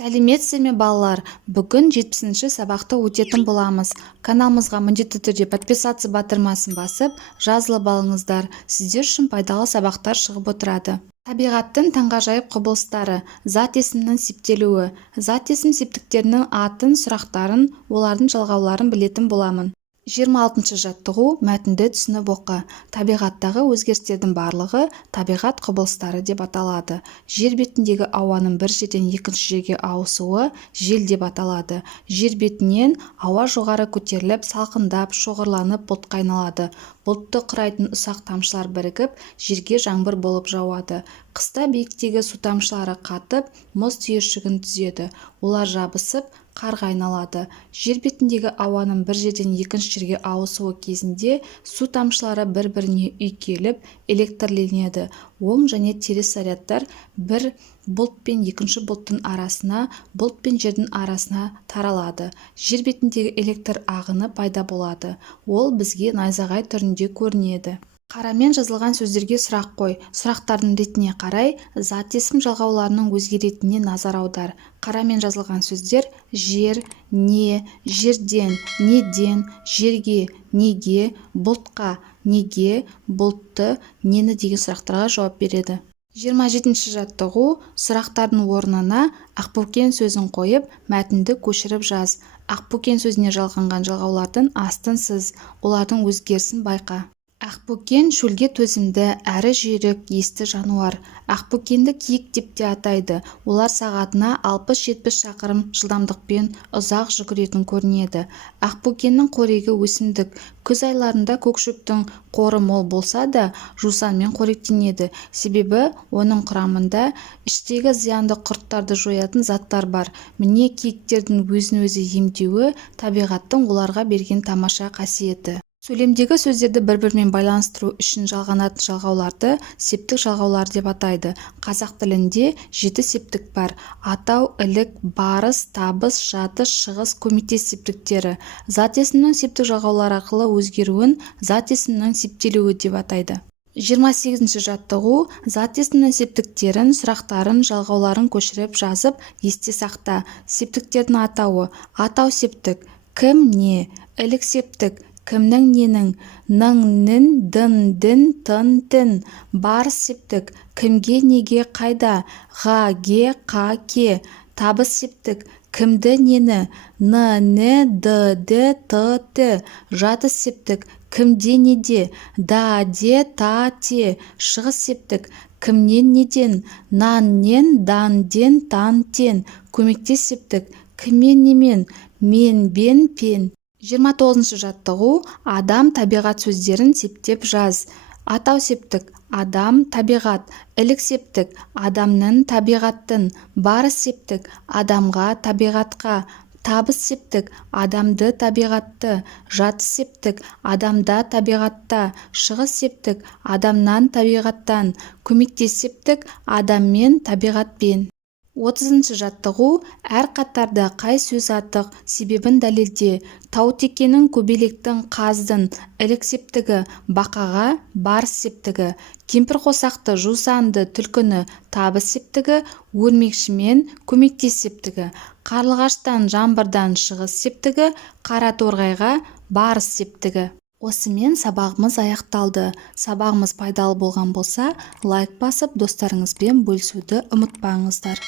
Сәлеметсіз ме балалар? Бүгін 70-ші сабақты өтетін боламыз. Каналымызға міндетті түрде подписаться батырмасын басып, жазылып алыңыздар. Сіздер үшін пайдалы сабақтар шығып отырады. Табиғаттың таңғажайып құбылыстары, зат есімнің септелуі. Зат есім септіктерінің атын, сұрақтарын, олардың жалғауларын білетін боламын. 26-шы жаттығу мәтінді түсініп оқы. Табиғаттағы өзгерістердің барлығы табиғат құбылыстары деп аталады. Жер бетіндегі ауаның бір жерден екінші жерге ауысуы жел деп аталады. Жер бетінен ауа жоғары көтеріліп, салқындап, шоғырланып бұлтқа айналады. Бұлтты құрайтын ұсақ тамшылар бірігіп, жерге жаңбыр болып жауады. Қыста биіктегі су тамшылары қатып, мұз түйіршігін түзеді. Олар жабысып, қарға айналады. Жер бетіндегі ауаның бір жерден екінші жерге ауысуы кезінде су тамшылары бір-біріне үйкеліп, электрленеді. Оң және теріс зарядтар бір бұлт пен екінші бұлттың арасына, бұлт пен жердің арасына таралады. Жер бетіндегі электр ағыны пайда болады. Ол бізге найзағай түрінде көрінеді. Қарамен жазылған сөздерге сұрақ қой. Сұрақтардың ретіне қарай зат есім жалғауларының өзгеретініне назар аудар. Қарамен жазылған сөздер жер, не, жерден, неден, жерге, неге, бұлтқа, неге, бұлтты, нені деген сұрақтарға жауап береді. 27-ші жаттығу сұрақтардың орнына ақбөкен сөзін қойып, мәтінді көшіріп жаз. Ақбөкен сөзіне жалғанған жалғаулардың астын сыз, олардың өзгерісін байқа. Ақбөкен шөлге төзімді, әрі жүйрік, есті жануар. Ақбөкенді киік деп те атайды. Олар сағатына 60-70 шақырым жылдамдықпен ұзақ жүгіретін көрінеді. Ақбөкеннің қорегі өсімдік. Күз айларында көкшөптің қоры мол болса да, жусанмен қоректенеді. Себебі оның құрамында іштегі зиянды құрттарды жоятын заттар бар. Міне киіктердің өзін-өзі емдеуі табиғаттың оларға берген тамаша қасиеті. Сөйлемдегі сөздерді бір-бірімен байланыстыру үшін жалғанатын жалғауларды септік жалғаулар деп атайды. Қазақ тілінде 7 септік бар. Атау, ілік, барыс, табыс, жатыс, шығыс, көмектес септіктері. Зат есімнің септік жалғаулар арқылы өзгеруін зат есімнің септелуі деп атайды. 28-ші жаттығу зат есімнің септіктерін, сұрақтарын, жалғауларын көшіріп жазып, есте сақта. Септіктердің атауы. Атау септік. Кім, не. Ілік септік. Кімнің, ненің. Ның, нін, дын, дін, тын, тін. Барыс септік. Кімге, неге, қайда. Ға, ге, қа, ке. Табыс септік. Кімді, нені. Ны, не, ды, ді, ты, ті. Жатыс септік. Кімде, неде. Да, де, та, те. Шығыс септік. Кімнен, неден. Нан, нен, дан, ден, тан, тен. Көмектес септік. Кіммен, немен. Мен, бен, пен. 29-шы жаттығу адам, табиғат сөздерін септеп жаз. Атау септік. Адам, табиғат. Ілік септік. Адамның, табиғаттың. Барыс септік. Адамға, табиғатқа. Табыс септік. Адамды, табиғатты. Жатыс септік. Адамда, табиғатта. Шығыс септік. Адамнан, табиғаттан. Көмектес септік. Адаммен, табиғатпен. 30-шы жаттығу әр қатарда қай сөз артық себебін дәлелде. Таутекенің, көбелектің, қаздың. Ілік септігі. Бақаға, барыс септігі. Кемпір қосақты, жусанды, түлкіні. Табыс септігі. Өрмекшімен, көмектес септігі. Қарлығаштан, жаңбырдан, шығыс септігі. Қара торғайға, барыс септігі. Осымен сабағымыз аяқталды. Сабағымыз пайдалы болған болса, лайк басып, достарыңызбен бөлісуді ұмытпаңыздар.